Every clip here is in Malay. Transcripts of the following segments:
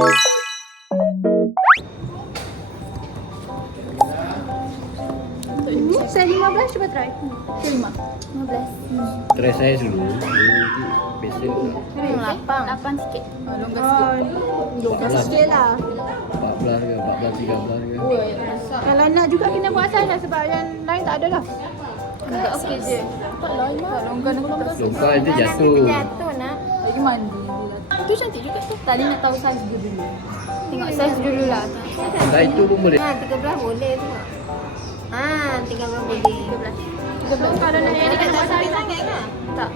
Saya 15, cuba try. Saya 15. Try saya dulu. Biasa tak. 8 sikit. Longgar sikit. Longgar sikit lah. 14 ke, 14, 13 ke. Kalau nak juga kena buat asal lah sebab yang lain tak ada lah. Agak okey je. Tak lain lah. Longgar Longgar itu jatuh. Jatuh nak. Lagi mandi. Tu cantik juga tu. Tadi nak tahu saiz dia dulu. Tengok saiz dulu lah. Dah itu pun boleh. 13 boleh tu. 13 boleh. 13. Kalau nak yang ni kena buat asal sangat kan? Tak.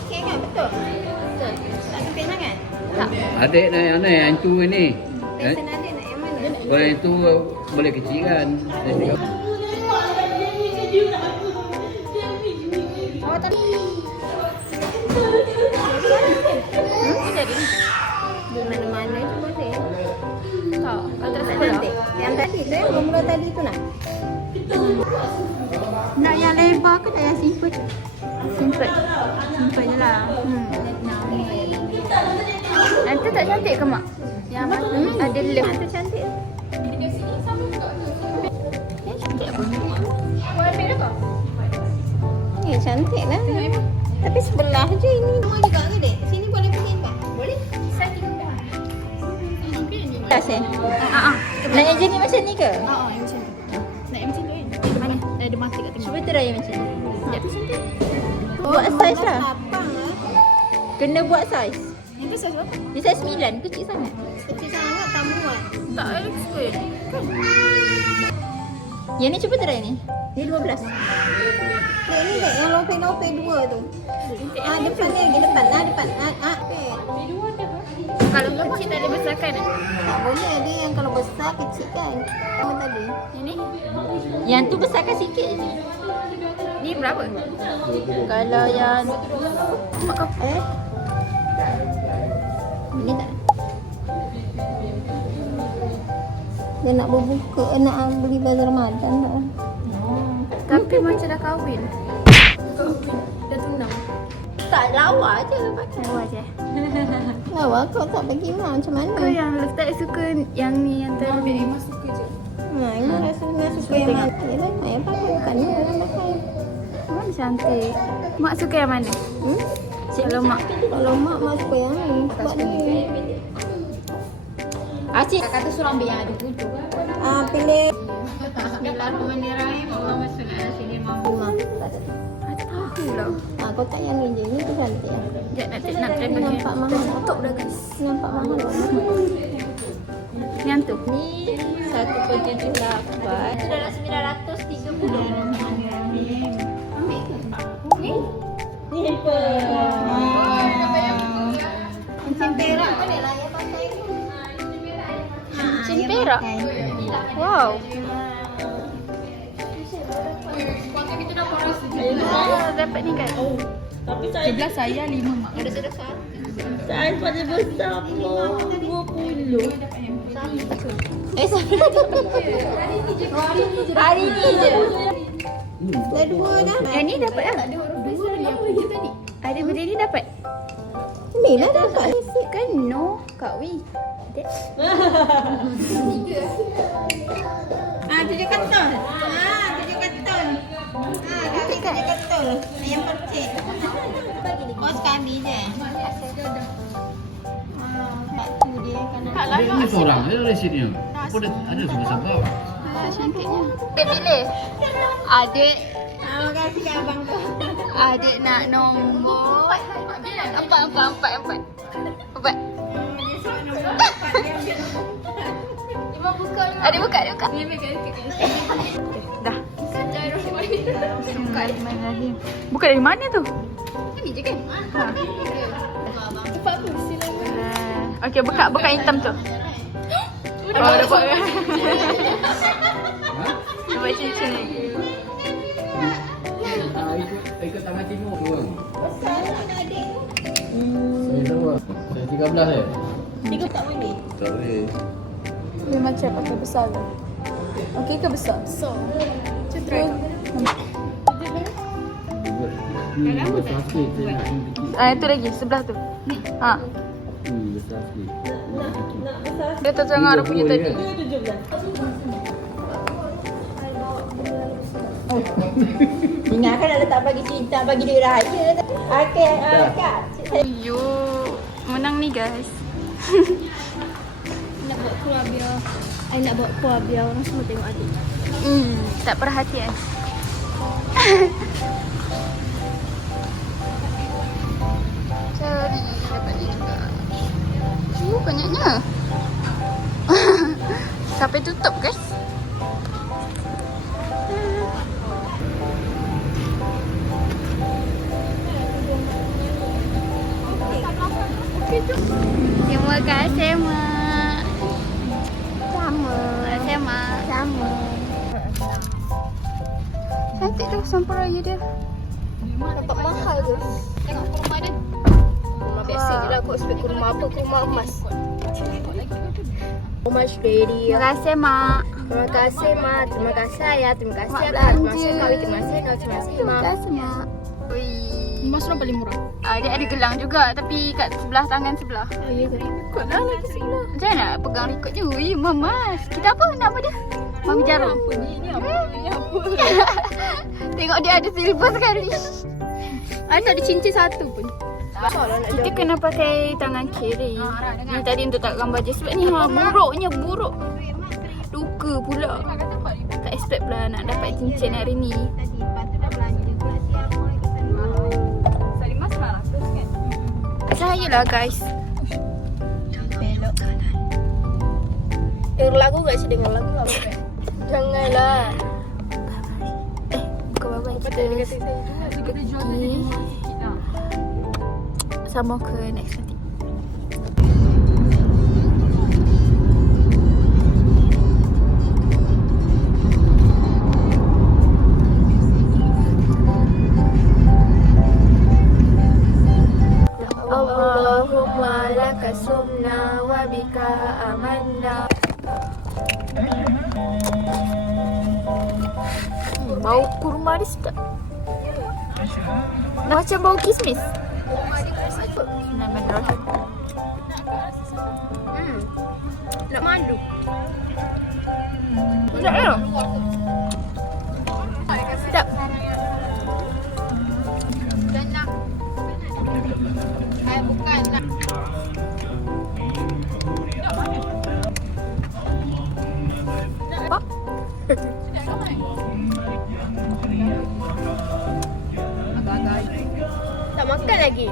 Okey kan? Betul? Betul. Tak kepit sangat? Tak. Adik nak yang mana? Yang itu ni. Pesen adik nak yang mana? Kalau yang itu boleh kecil kan. Oh, tapi Di mana-mana tu boleh. Tak. Kalau tak Tak ada. cantik. Yang tadi tu mula tadi tu nak? nak yang lebar ke nak yang simple je? Simple. Simple je lah. Yang tu tak cantik ke mak? Yang ada love. Tu cantik. Cantik apa? Cantik lah. Tapi sebelah je ini. Sama juga ke dek? Sini boleh pergi tak? Boleh? Tas eh? Nak yang jenis macam ni ke? Yang macam tu. Nak yang macam tu kan? Ada mana? Ada mata kat tengah. Cuba try yang macam ni. Sekejap tu cantik. Buat saiz lah. Kena buat saiz. Yang tu saiz berapa? Ni saiz 9, kecil sangat. Kecil sangat tak muat. Tak, Alex pun. Kan? Yang ni cuba try ni. Ni 12. Ni dek yang lope-lope 2 tu. Depan ni lagi depan. Depan. Kalau kecil tak ada besarkan eh? Tak boleh dia yang kalau besar kecil kan. Sama tadi. Yang ni? Yang tu besarkan sikit je. Ni berapa? Kalau yang Mak kau. Ini tak. Dia nak berbuka, nak beli bazar Ramadan tak? Tapi macam dah kahwin. Dah tunang. Tak, lawa je pakai. Lawa je. Lawa kau tak bagi mak macam mana? Kau yang letak suka yang ni yang tadi. Mak suka je. Ibu rasa suka yang mana? Yelah, mak yang pakai bukan ni orang pakai. Mak cantik. Mak suka yang mana? Kalau mak. Kalau mak suka yang ni. Sebab ni. Acik kata suruh ambil yang ada tujuh. Pilih. Bismillahirrahmanirrahim. Allahumma sholli ala sayyidina Muhammad. Tahu lah. Kau tak yang ni je. Ni tu cantik. Sekejap nak try pakai. Nampak mahal. Tutup dah guys. Nampak mahal. Yang tu. Ni 1.78. Itu dalam 930. Ambil ke? Ni? Ni apa? Cincin perak boleh lah yang pakai tu. Cincin perak? Wow. Dapat ni kan? Sebelah saya 5 mak. Ada sedekah. Saiz pada besar pun 20. Hari ni je. Dah 2 dah. Yang ni dapat lah. Ada benda ni dapat. Ni lah dapat. Kan no Kak Wi. Tujuh ketul. Tujuh ketul. Kami tujuh ketul. Yang percik. Oh, sekali je. Tu dia kan. Ini seorang je dari sini. Apa ada sebab-sebab? Cantiknya. Dia pilih. Adik. Terima kasih kat abang tu. Adik nak nombor. Empat. Adik buka. Dah. Buka dari mana tu? Ini je kan? Okey, buka hitam tu. Oh, dapat. Dapat cincin ni. Ikut tangan timur tu kan? Sana adik. Saya tahu lah. Saya 13 je. Tiga tak boleh. Tak boleh. Dia macam pakai besar ke? Okey ke besar? Besar. Macam try. Ini besar sikit. Saya nak yang kecil. Itu lagi sebelah tu. Besar sikit. Nak besar. Dia tercengar dia punya tadi. 17. Ingatkan nak letak bagi cinta, bagi duit raya. Okey, akak. Yo, menang ni guys. Nak bawa keluar biar nak bawa keluar biar orang semua tengok adik. Tak perhatian. Sorry, dapat dia juga. Banyaknya. Sampai tutup guys. Terima kasih mak. Sama. Terima kasih mak. Sama. Cantik tu sampul raya dia. Dapat mahal tu. Tengok kurma dia. Rumah biasa je lah. Kau expect kurma apa? Kurma emas. So much baby. Terima kasih mak. Terima kasih mak. Terima kasih ayah. Terima kasih Mak abang. Terima belanja. kasih kau. Terima kasih kau. Terima kasih Terima mak. kasih mak. Ui. Emas orang paling murah. Dia ada gelang juga tapi kat sebelah tangan sebelah. Oh ya ke? Ikut lah lagi sebelah. Macam mana nak pegang record je? Ui, mamas. Kita apa nama dia? Mami Jarum. Ni apa? Ni apa? Tengok dia ada silver sekali. Ada tak ada cincin satu pun. Kita kena pakai tangan kiri. Ni tadi untuk tak gambar je. Sebab ni buruknya buruk. Luka pula. Tak expect pula nak dapat cincin hari ni. Percayalah guys. Dengar lagu gak sih? Dengar lagu apa? Janganlah. Bukan bye-bye kita pergi sama ke next nanti. Allahumma laka sumna wa bika amanna. Bau kurma dia sedap. Dah macam bau kismis. Bismillahirrahmanirrahim. Nak madu. Sedap ya? Sedap. Apa? Tak makan lagi.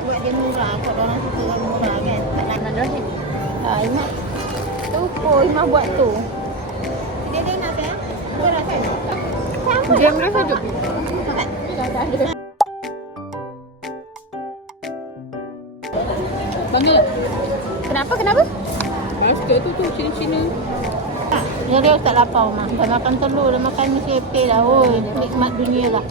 Buat dia murah. Kau orang suka yang murah kan. Tak nak dah. Imak. Tu po Imak buat tu. Dia nak kan? Kau nak kan? Diam dah saja. Makan. Bangga. Kenapa? Basket tu Cina-Cina. Dia tak lapar mak. Dah makan telur, dah makan mi sepe dah. Oh, nikmat dunia lah.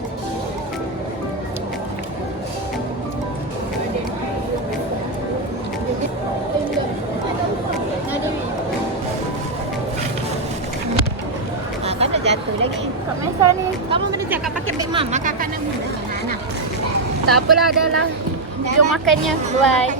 Kan dah jatuh lagi. Kat Mesa ni. Kamu mana cakap pakai beg mama, kakak nak guna. Nah. Tak apalah, dah lah. Jom makannya. Bye.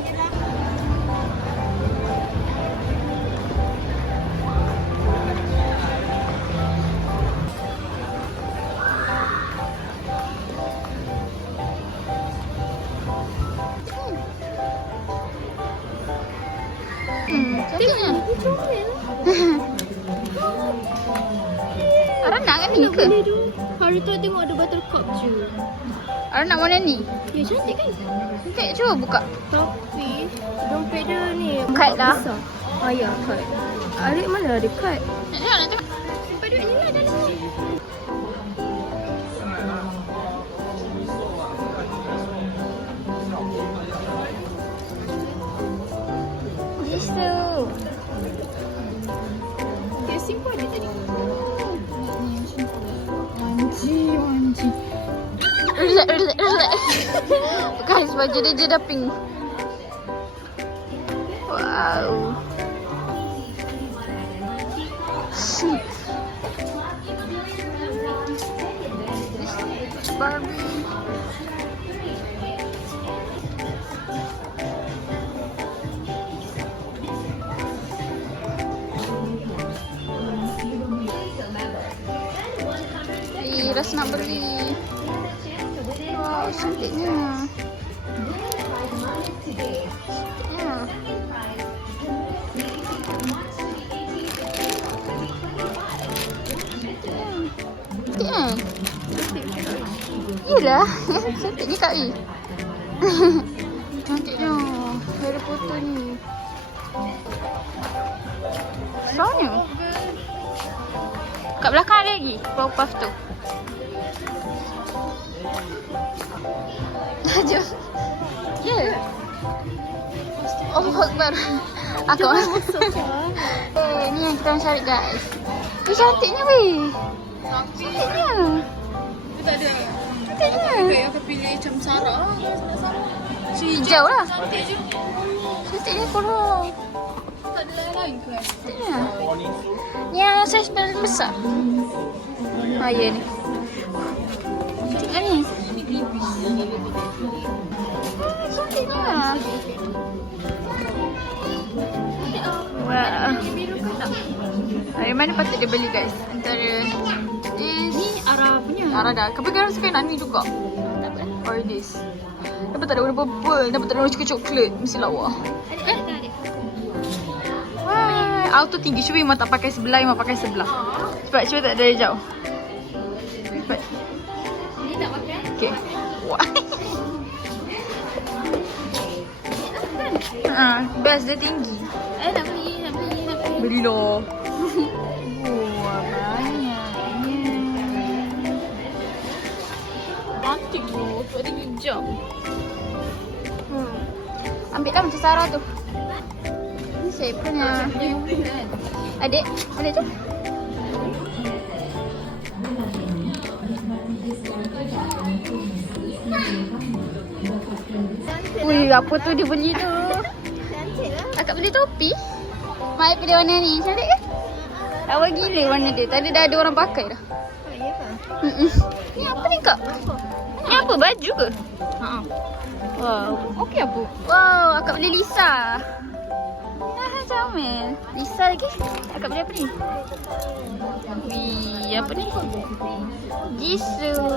Tengok. Arah nak kan ni ke? Hari tu tengok ada buttercup je. Arah nak mana ni? Ya cantik kan? Cantik, cuba buka. Tapi dompet dia ni Kad lah. besar. Ya kad. Adik mana ada kad? Nak tengok. Simpan duit ni lah dalam ni. Jisu. Dia simpan dia tadi. Wanji. Relax. Guys, baju dia je dah pink. Wow. Barbie. Rasa nak beli. Wow, cantiknya. Cantiknya. Cantik kan? Yelah, cantiknya Kak I. Cantiknya Harry Potter ni. Soalnya kat belakang ada lagi Powerpuff tu. Jom. Ya. Allah Akbar. Aku ni yang kita cari guys. Cantiknya weh. Cantiknya. Tak ada. Cantiknya. Aku pilih macam Sarah. Hijau lah. Cantik je. Cantiknya korang. Tak ada lain ke? Cantiknya. Ni yang saiz paling besar. Ya ni. Cantiknya ni. Cantiknya. Wah. Yang mana patut dia beli guys? Antara Ni arah punya. Arada. Tapi korang suka nak ni juga. Tak apa. Or this. Dapat tak ada warna purple, dapat tak ada warna coklat, mesti lawa. Adik. Wah, auto tinggi. Cuba Imam tak pakai sebelah, Imam pakai sebelah. Cepat, cuba tak dari jauh. Cepat. Ni tak pakai. Okay. Wah. Best dia tinggi. Nak beli. Beli loh. Wah, banyaknya. Cantik tu. Sebab dia hijau. Ambil lah macam Sarah tu. Ni saya punya. Adik, boleh tu? Ui, apa tu dia beli tu? Cantik lah. Akak beli topi. Mai pilih warna ni. Cantik kan? Lawa gila warna dia. Tadi dah ada orang pakai dah. Oh, ya ke? Ni apa ni kak? Ni apa? Baju ke? Ha. Wow. Okey apa? Wow, akak beli Lisa. Comel. Lisa lagi. Akak beli apa ni? Wih, apa ni? Jisoo.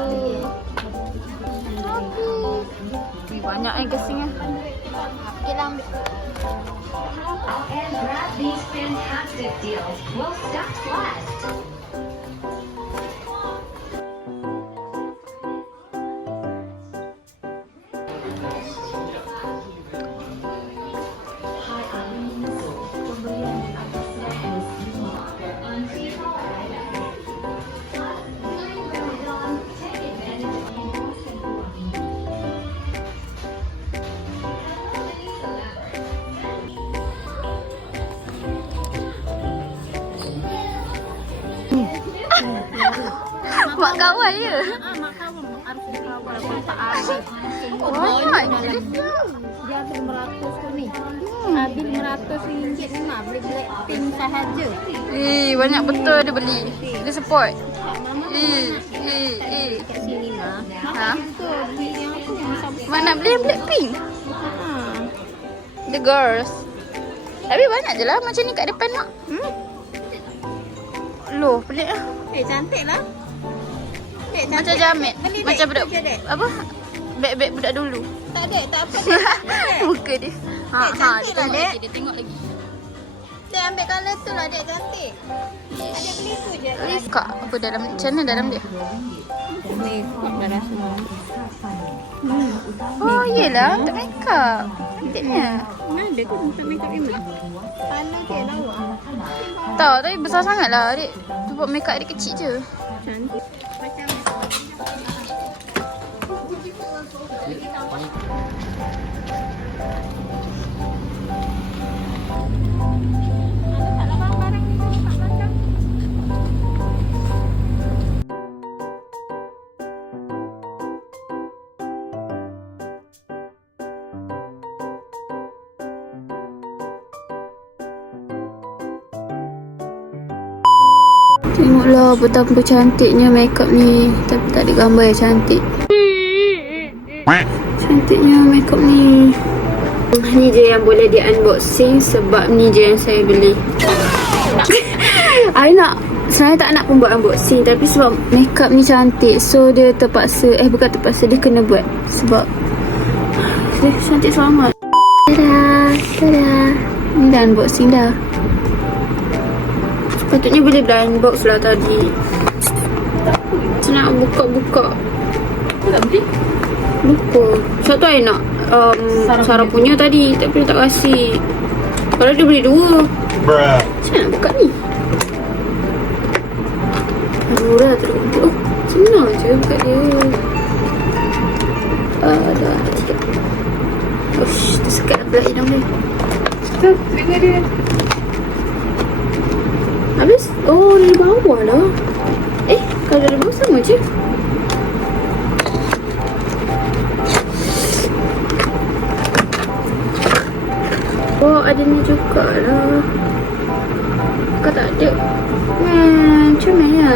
Topi. Wih, banyak gasingnya. Okay lah ambil. And grab these fantastic deals while stocks last. Mak kawal je. Mak kawan harus dikawal kalau tak ada. Banyak je. Dia ambil 500 tu ni. Habis RM500 ni mak boleh beli tim sahaja. Banyak betul dia beli. Dia support. Mama kat sini mah. Ha? Tu beli yang tu yang sampai. Mak nak beli yang Blackpink. The girls. Tapi banyak je lah macam ni kat depan mak. Loh, pelik lah. Cantik lah. Dek, Macam cantik. jamet. Beli, Dek. Macam budak Kerja, Dek. apa? Beg-beg budak dulu. Tak dek, tak apa dek. Muka dia. cantik lah, Dek. Dia tengok lagi. Dek ambil colour tu lah dek, cantik. Adik beli tu je. Kak, apa dalam macam mana dalam dia? Makeup dah semua. Oh, yelah untuk makeup. Cantiknya. Ada tu untuk makeup Imam. Colour je lawa. Tahu, tapi besar sangat lah adik. Tu buat makeup adik kecil je. Cantik. Tengoklah betapa cantiknya makeup ni. Tapi tak ada gambar yang cantik. Cantiknya makeup ni. Ni je yang boleh di unboxing sebab ni je yang saya beli. I nak, sebenarnya tak nak pun buat unboxing, tapi sebab makeup ni cantik, so dia terpaksa, bukan terpaksa, dia kena buat. Sebab dia cantik sangat. Tada, tada. Ni dah unboxing dah. Patutnya boleh blind box lah tadi. Saya nak buka-buka. Kau tak beli? Lupa. Satu I nak Sarah punya tadi, tapi dia tak kasi. Kalau dia beli dua. Macam nak buka ni? Aduh dah terlupa. Senang je buka dia. Dah sikit. Ush, tersekat dah pula hidung dia. Tu, telinga dia. Habis? Oh, dari bawah lah. Kalau dari bawah sama je. Oh, ada ni juga lah. Kau tak ada. Macam mana ya?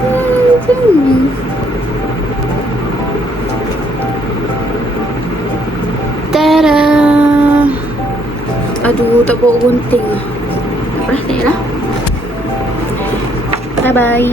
Macam ni. Tada! Aduh, tak bawa gunting lah. Tak pernah tengok lah. Bye-bye.